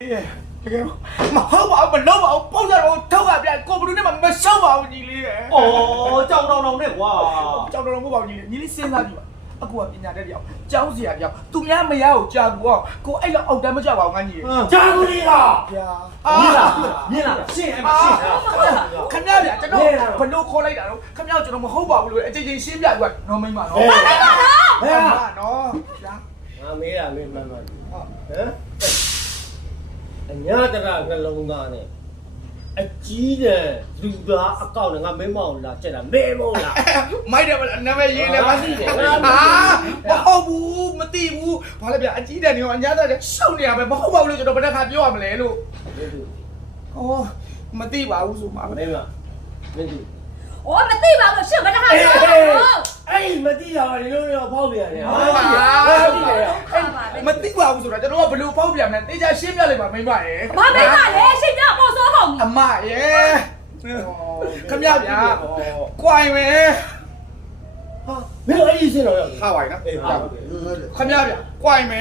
တကယ်မဟုတ်ပါဘူးမလုပ်ပါဘူးပုံစံတော့ထုတ်ရပြန်ကိုဘလူးနဲ့မှမရှောက်ပါဘူးညီလေးရဲ့ ။အော်ကြောင်တောင်နဲ့ကွာ ကြောက်တော်မဟုတ်ပါဘူးညီလေးစဉ်းစားကြည့်ပါအခုကပညာတတ်တယောက်ကျောင်းစရာတယောက်သူများမရကိုကြာကူအောင်ကိုအဲ့လောက်အောက်တန်းမကြပါဘူးငါညီလေး ။ကြာကူလေးက ဗျာ မြင်လားရှင်းအဲ့မရှင်းလား ခင်ဗျာဗျာကျွန်တော်ဘလို့ခေါ်လိုက်တာတော့ခင်ဗျာကျွန်တော်မဟုတ်ပါဘူးလို့အချိန်ချင်းရှင်းပြကြွနော်မိမနော် ဟဲ့ နော်ဗျာ ငါမေးတာမင်းမှန်မှန်ဟမ်အညာတရနှလုံးသားနဲ့အကြီးတဲ့လူသားအကောင့်နဲ့ငါမင်းမောင်လာချက်တာမဲမို့လား မိုက်တယ်နာမည်ရေးတယ်ပါစီတယ်မဟုတ်ဘူးမသိဘူးဘာလဲဗျာအကြီးတဲ့နေရောအညာတဲ့ရှုပ်နေရပဲမဟုတ်ပါဘူးလို့ကျွန်တော်ဘယ်တစ်ခါပြောရမလဲလို့ဩမသိပါဘူးဆိုမှာ မင်းမမင်းသူ 哦，没对吧？我是没得哈。 အဲ့မသိတာလေလို့တော့ဖောက်ပြန်တယ် ဟုတ်ပါမသိပါဘူးဆိုတာကျွန်တော်ကဘယ်လိုပေါက်ပြန်မလဲတေချာရှင်းပြလိုက်ပါမိမရေ 妈没干嘞，谁家不说好？ အမရေခမရဗျာကွိုင်ပဲ ဟာမင်းတို့အဲ့ဒီစင်တော့ ဟာဝိုင်နော် အေးဟုတ် ခမရဗျာကွိုင်ပဲ